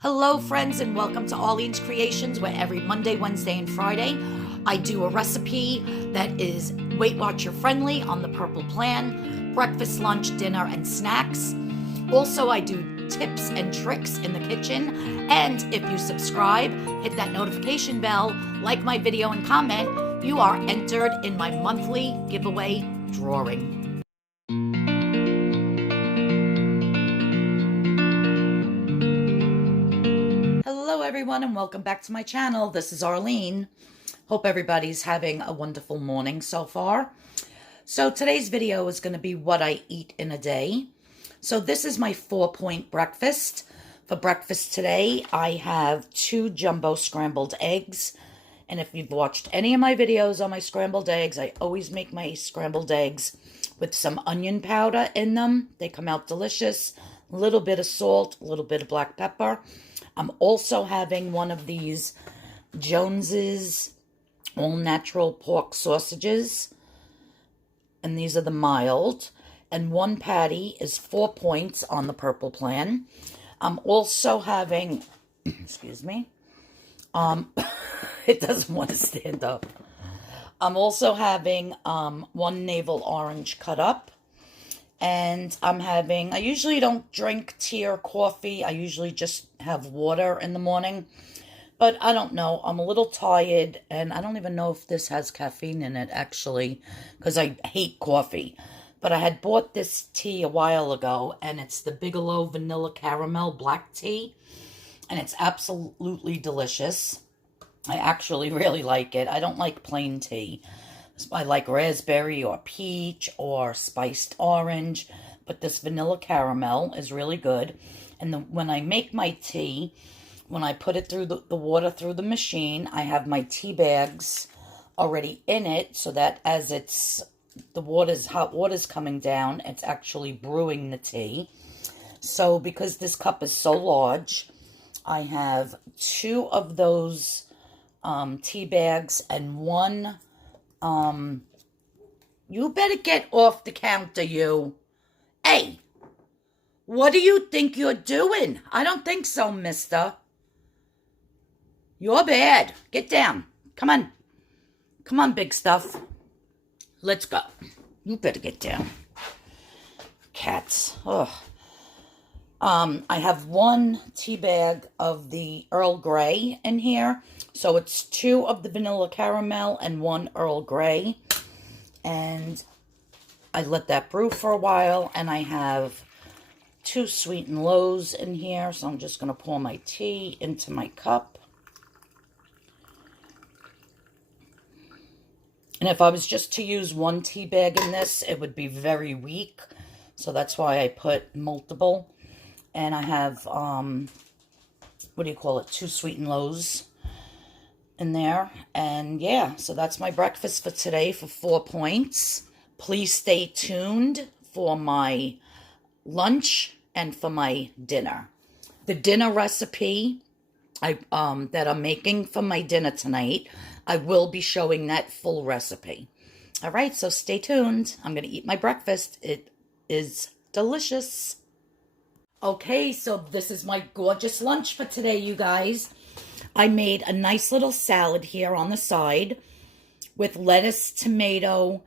Hello friends, and welcome to Arlene's Creations, where every Monday, Wednesday, and Friday I do a recipe that is Weight Watcher friendly on the Purple Plan, breakfast, lunch, dinner, and snacks. Also, I do tips and tricks in the kitchen, and if you subscribe, hit that notification bell, like my video, and comment, you are entered in my monthly giveaway drawing. Hello everyone, and welcome back to my channel. This is Arlene. Hope everybody's having a wonderful morning so far. So today's video is going to be what I eat in a day. So this is my 4-point breakfast. For breakfast today, I have 2 jumbo scrambled eggs. And if you've watched any of my videos on my scrambled eggs, I always make my scrambled eggs with some onion powder in them. They come out delicious. A little bit of salt, a little bit of black pepper. I'm also having one of these Jones's all-natural pork sausages. And these are the mild. And one patty is 4 points on the Purple Plan. I'm also having, excuse me, it doesn't want to stand up. I'm also having 1 navel orange cut up. And I'm having, I usually don't drink tea or coffee. I usually just have water in the morning. But I don't know. I'm a little tired. And I don't even know if this has caffeine in it, actually. Because I hate coffee. But I had bought this tea a while ago. And it's the Bigelow Vanilla Caramel Black Tea. And it's absolutely delicious. I actually really like it. I don't like plain tea. I like raspberry or peach or spiced orange, but this vanilla caramel is really good. And when I make my tea, when I put it through the water through the machine, I have my tea bags already in it, so that as hot water's coming down, it's actually brewing the tea. So because this cup is so large, I have 2 of those tea bags and 1. You better get off the counter, you. Hey, what do you think you're doing? I don't think so, mister. You're bad. Get down. Come on. Come on, big stuff. Let's go. You better get down. Cats. Ugh. I have 1 tea bag of the Earl Grey in here. So it's 2 of the vanilla caramel and 1 Earl Grey. And I let that brew for a while. And I have 2 sweet and lows in here. So I'm just going to pour my tea into my cup. And if I was just to use 1 tea bag in this, it would be very weak. So that's why I put multiple. And I have, 2 sweet and lows in there. And yeah, so that's my breakfast for today for 4 points. Please stay tuned for my lunch and for my dinner. The dinner recipe that I'm making for my dinner tonight, I will be showing that full recipe. All right, so stay tuned. I'm going to eat my breakfast. It is delicious. Okay, so this is my gorgeous lunch for today, you guys. I made a nice little salad here on the side with lettuce, tomato,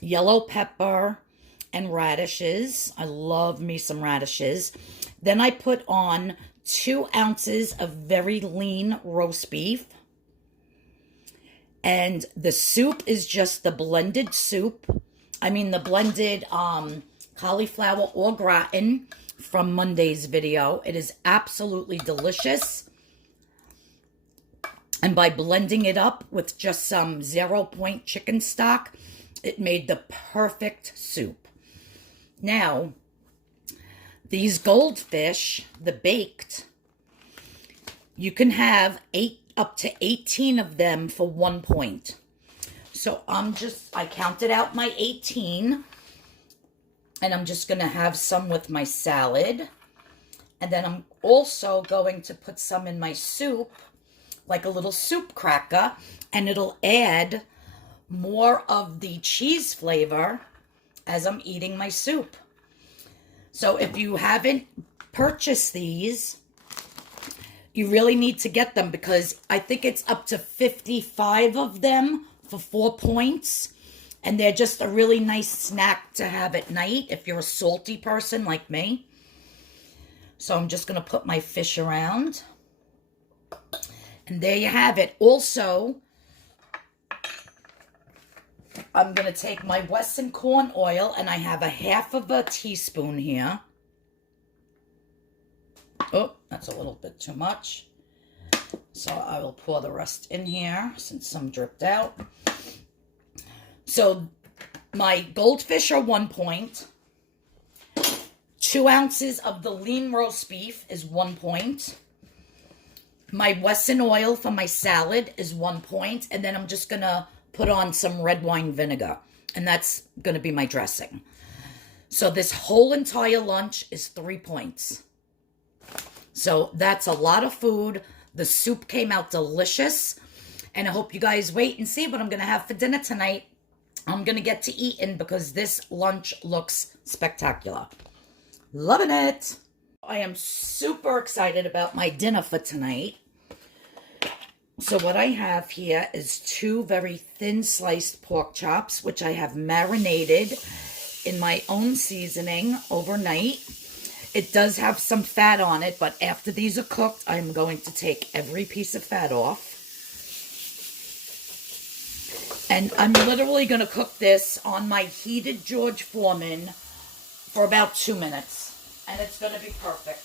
yellow pepper, and radishes. I love me some radishes. Then I put on 2 ounces of very lean roast beef. And the soup is just the blended soup. I mean the blended cauliflower au gratin from Monday's video. It is absolutely delicious. And by blending it up with just some 0-point chicken stock, it made the perfect soup. Now, these goldfish, the baked, you can have up to 18 of them for 1 point. So I counted out my 18. And I'm just going to have some with my salad. And then I'm also going to put some in my soup, like a little soup cracker. And it'll add more of the cheese flavor as I'm eating my soup. So if you haven't purchase these, you really need to get them because I think it's up to 55 of them for 4 points. And they're just a really nice snack to have at night if you're a salty person like me. So I'm just going to put my fish around. And there you have it. Also, I'm going to take my Wesson corn oil, and I have a half of a teaspoon here. Oh, that's a little bit too much. So I will pour the rest in here since some dripped out. So my goldfish are 1 point. 2 ounces of the lean roast beef is 1 point. My Wesson oil for my salad is 1 point. And then I'm just going to put on some red wine vinegar. And that's going to be my dressing. So this whole entire lunch is 3 points. So that's a lot of food. The soup came out delicious. And I hope you guys wait and see what I'm going to have for dinner tonight. I'm going to get to eating because this lunch looks spectacular. Loving it. I am super excited about my dinner for tonight. So what I have here is 2 very thin sliced pork chops, which I have marinated in my own seasoning overnight. It does have some fat on it, but after these are cooked, I'm going to take every piece of fat off. And I'm literally going to cook this on my heated George Foreman for about 2 minutes. And it's going to be perfect.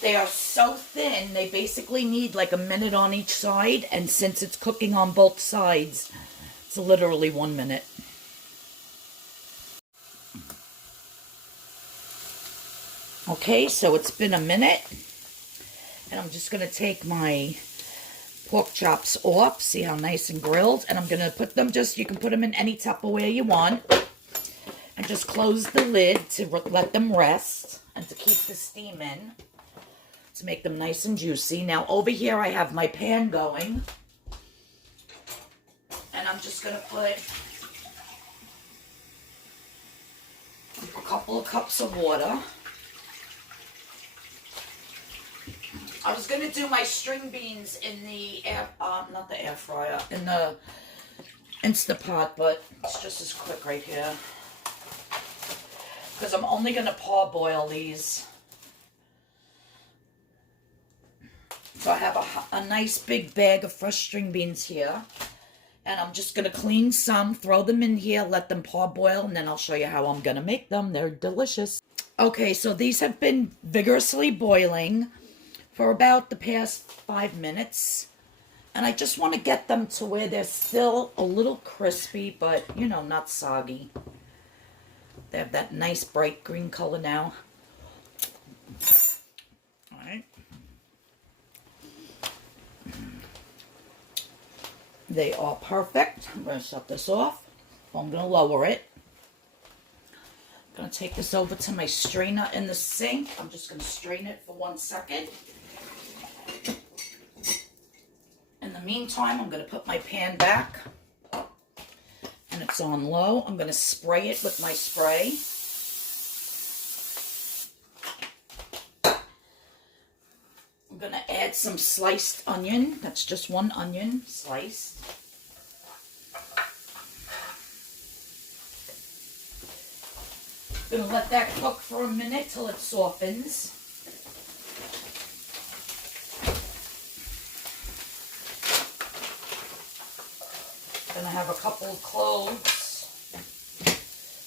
They are so thin, they basically need like a minute on each side. And since it's cooking on both sides, it's literally 1 minute. Okay, so it's been a minute. And I'm just going to take my pork chops off. See how nice and grilled. And I'm going to put them you can put them in any Tupperware you want. And just close the lid to let them rest. And to keep the steam in. To make them nice and juicy. Now over here I have my pan going. And I'm just going to put a couple of cups of water. I was going to do my string beans in the not the air fryer, in the Instapot, but it's just as quick right here. Because I'm only going to parboil these. So I have a nice big bag of fresh string beans here. And I'm just going to clean some, throw them in here, let them parboil, and then I'll show you how I'm going to make them. They're delicious. Okay, so these have been vigorously boiling for about the past 5 minutes. And I just want to get them to where they're still a little crispy, but, you know, not soggy. They have that nice bright green color now. All right. They are perfect. I'm going to shut this off. I'm going to lower it. I'm going to take this over to my strainer in the sink. I'm just going to strain it for 1 second. In the meantime, I'm going to put my pan back. And it's on low. I'm going to spray it with my spray. I'm going to add some sliced onion. That's just 1 onion sliced. I'm going to let that cook for a minute till it softens. I'm going to have a couple of cloves.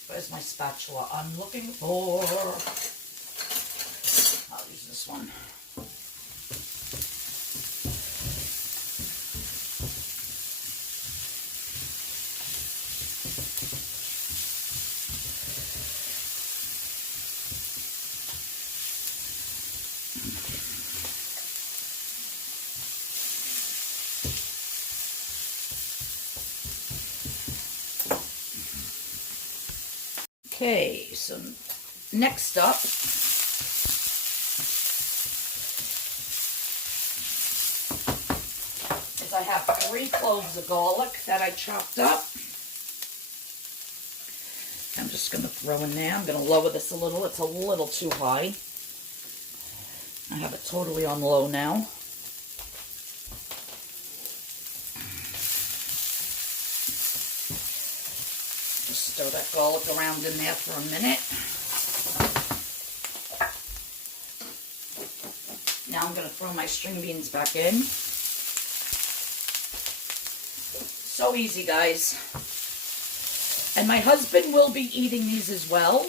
Where's my spatula? I'm looking for... I'll use this one. Okay, so next up is I have 3 cloves of garlic that I chopped up. I'm just going to throw in there. I'm going to lower this a little. It's a little too high. I have it totally on low now. Just stir that garlic around in there for a minute. Now I'm going to throw my string beans back in. So easy, guys. And my husband will be eating these as well.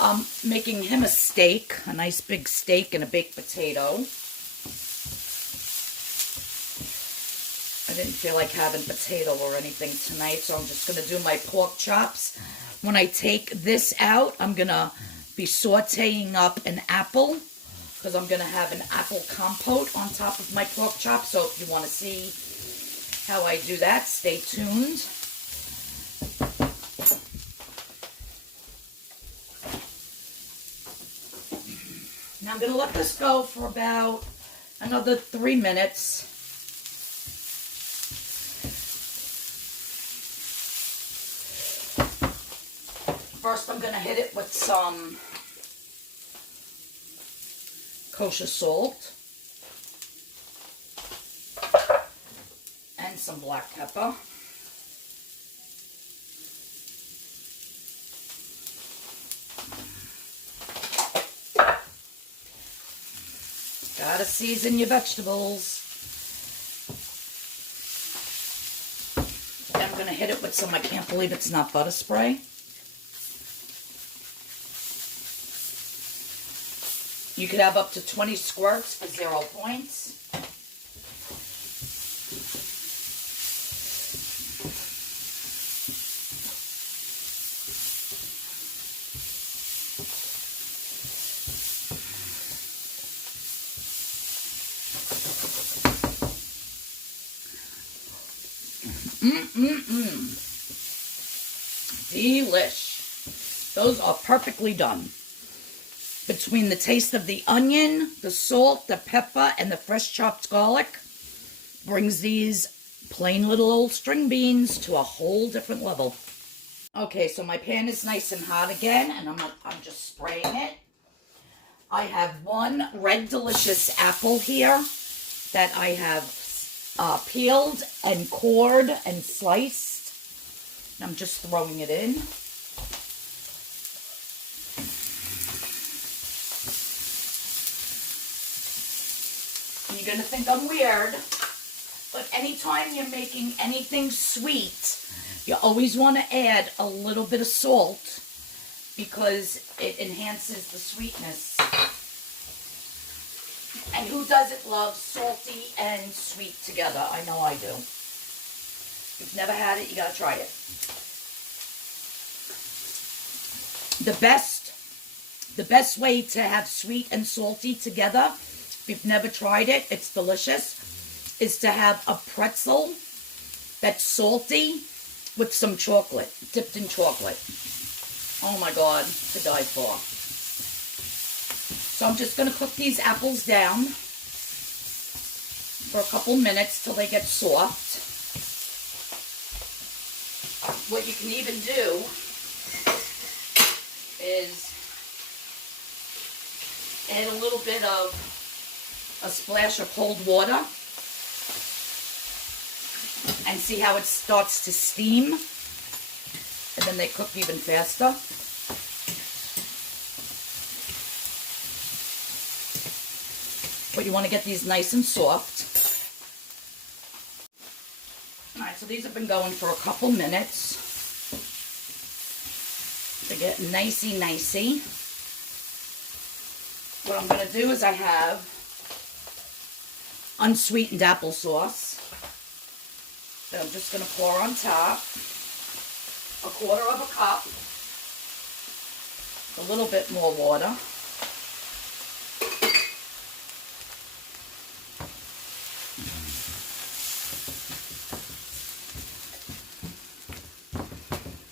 I'm making him a steak, a nice big steak and a baked potato. I didn't feel like having potato or anything tonight, so I'm just going to do my pork chops. When I take this out, I'm going to be sauteing up an apple, because I'm going to have an apple compote on top of my pork chop. So if you want to see how I do that, stay tuned. Now I'm going to let this go for about another 3 minutes. First I'm going to hit it with some kosher salt and some black pepper. Gotta season your vegetables. Then I'm gonna hit it with some, I can't believe it's not butter spray. You could have up to 20 squirts for 0 points. Delish. Those are perfectly done. Between the taste of the onion, the salt, the pepper, and the fresh chopped garlic, brings these plain little old string beans to a whole different level. Okay, so my pan is nice and hot again, and I'm just spraying it. I have one red delicious apple here that I have peeled and cored and sliced. I'm just throwing it in. You're going to think I'm weird, but anytime you're making anything sweet, you always want to add a little bit of salt because it enhances the sweetness. And who doesn't love salty and sweet together? I know I do. If you've never had it, you got to try it. The best way to have sweet and salty together, if you've never tried it, it's delicious, is to have a pretzel that's salty with some chocolate, dipped in chocolate. Oh my God, to die for. So I'm just going to cook these apples down for a couple minutes till they get soft. What you can even do is add a little bit of a splash of cold water and see how it starts to steam, and then they cook even faster. But you want to get these nice and soft. Alright, so these have been going for a couple minutes to get nicey. What I'm going to do is I have unsweetened applesauce that I'm just going to pour on top. 1/4 cup. A little bit more water.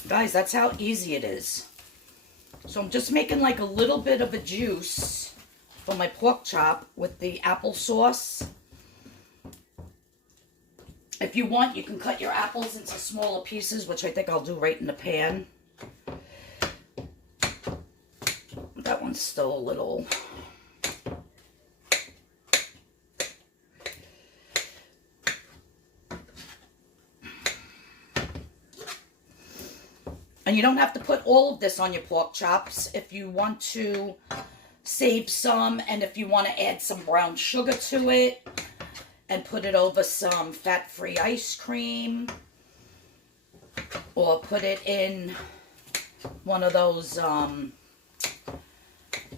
Guys, that's how easy it is. So I'm just making like a little bit of a juice for my pork chop with the applesauce. If you want, you can cut your apples into smaller pieces, which I think I'll do right in the pan. That one's still a little... And you don't have to put all of this on your pork chops. If you want to save some, and if you want to add some brown sugar to it and put it over some fat-free ice cream, or put it in one of those,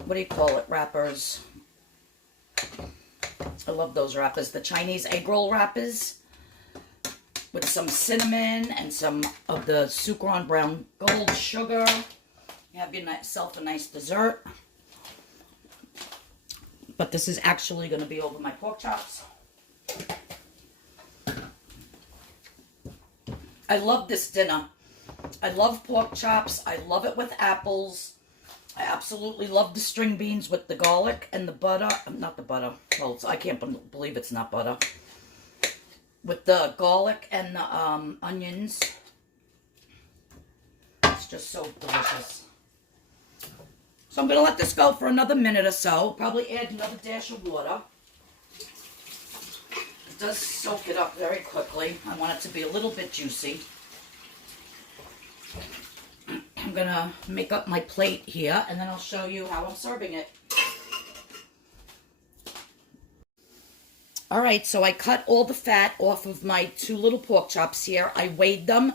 what do you call it, wrappers? I love those wrappers, the Chinese egg roll wrappers, with some cinnamon and some of the Sucron brown gold sugar. You have yourself a nice dessert. But this is actually going to be over my pork chops. I love this dinner. I love pork chops. I love it with apples. I absolutely love the string beans with the garlic and the butter. Not the butter. Well, I can't believe it's not butter. With the garlic and the onions. It's just so delicious. So I'm going to let this go for another minute or so. Probably add another dash of water. It does soak it up very quickly. I want it to be a little bit juicy. I'm going to make up my plate here, and then I'll show you how I'm serving it. Alright, so I cut all the fat off of my 2 little pork chops here. I weighed them.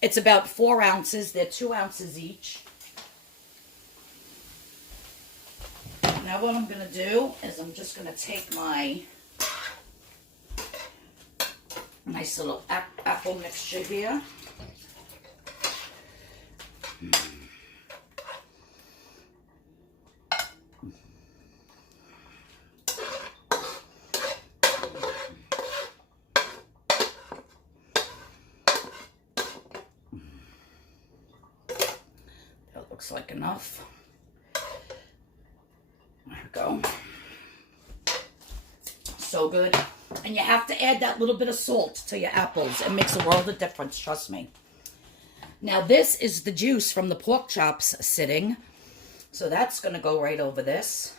It's about 4 ounces. They're 2 ounces each. Now what I'm going to do is I'm just going to take my nice little apple mixture here. That looks like enough. There we go. So good. And you have to add that little bit of salt to your apples. It makes a world of difference, trust me. Now this is the juice from the pork chops sitting. So that's going to go right over this.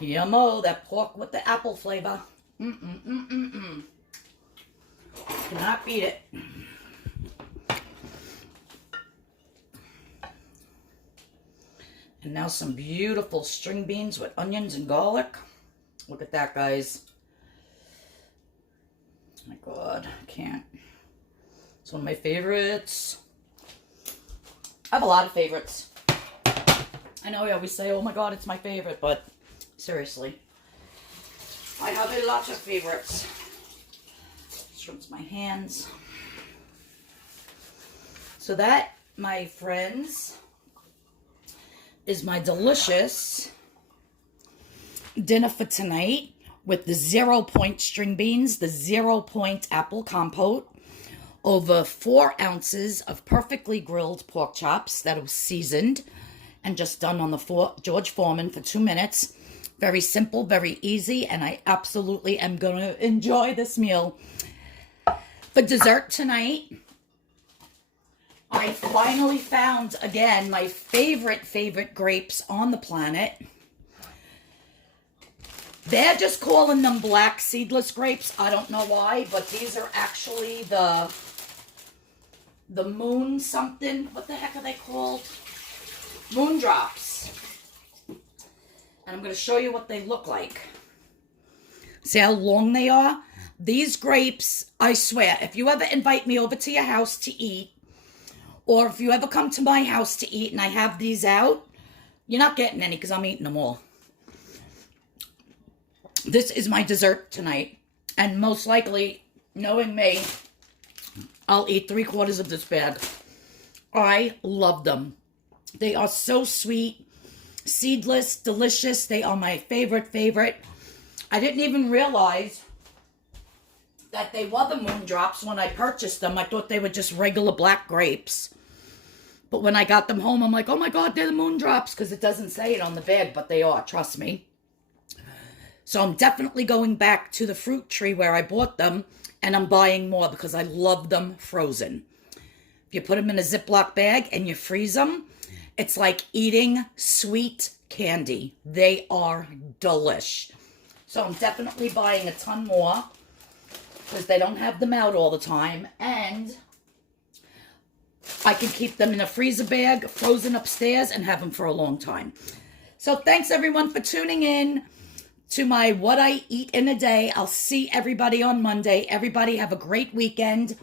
Yummo, that pork with the apple flavor. Cannot beat it. And now some beautiful string beans with onions and garlic. Look at that, guys. Oh my God, I can't. It's one of my favorites. I have a lot of favorites. I know I always say, oh my God, it's my favorite, but seriously, I have a lot of favorites. Just rinse my hands. So that, my friends, is my delicious dinner for tonight with the 0 point string beans, the 0 point apple compote, over 4 ounces of perfectly grilled pork chops that was seasoned and just done on the George Foreman for 2 minutes. Very simple, very easy, and I absolutely am going to enjoy this meal. For dessert tonight, I finally found, again, my favorite grapes on the planet. They're just calling them black seedless grapes. I don't know why, but these are actually the moon something. What the heck are they called? Moon drops. And I'm going to show you what they look like. See how long they are? These grapes, I swear, if you ever invite me over to your house to eat, or if you ever come to my house to eat and I have these out, you're not getting any because I'm eating them all. This is my dessert tonight. And most likely, knowing me, I'll eat 3/4 of this bag. I love them. They are so sweet, seedless, delicious. They are my favorite. I didn't even realize that they were the moon drops when I purchased them. I thought they were just regular black grapes. But when I got them home, I'm like, oh my God, they're the moon drops, because it doesn't say it on the bag, but they are, trust me. So I'm definitely going back to the fruit tree where I bought them, and I'm buying more because I love them frozen. If you put them in a Ziploc bag and you freeze them, It's like eating sweet candy. They are delish. So I'm definitely buying a ton more because they don't have them out all the time. And I can keep them in a freezer bag, frozen upstairs, and have them for a long time. So thanks everyone for tuning in to my What I Eat in a Day. I'll see everybody on Monday. Everybody have a great weekend.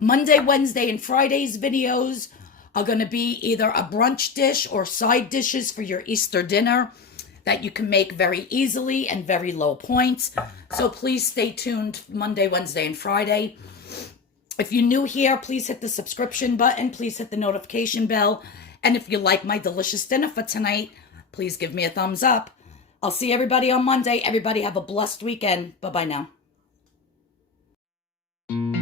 Monday, Wednesday, and Friday's videos are going to be either a brunch dish or side dishes for your Easter dinner that you can make very easily and very low points. So please stay tuned Monday, Wednesday, and Friday. If you're new here, please hit the subscription button. Please hit the notification bell. And if you like my delicious dinner for tonight, please give me a thumbs up. I'll see everybody on Monday. Everybody have a blessed weekend. Bye-bye now.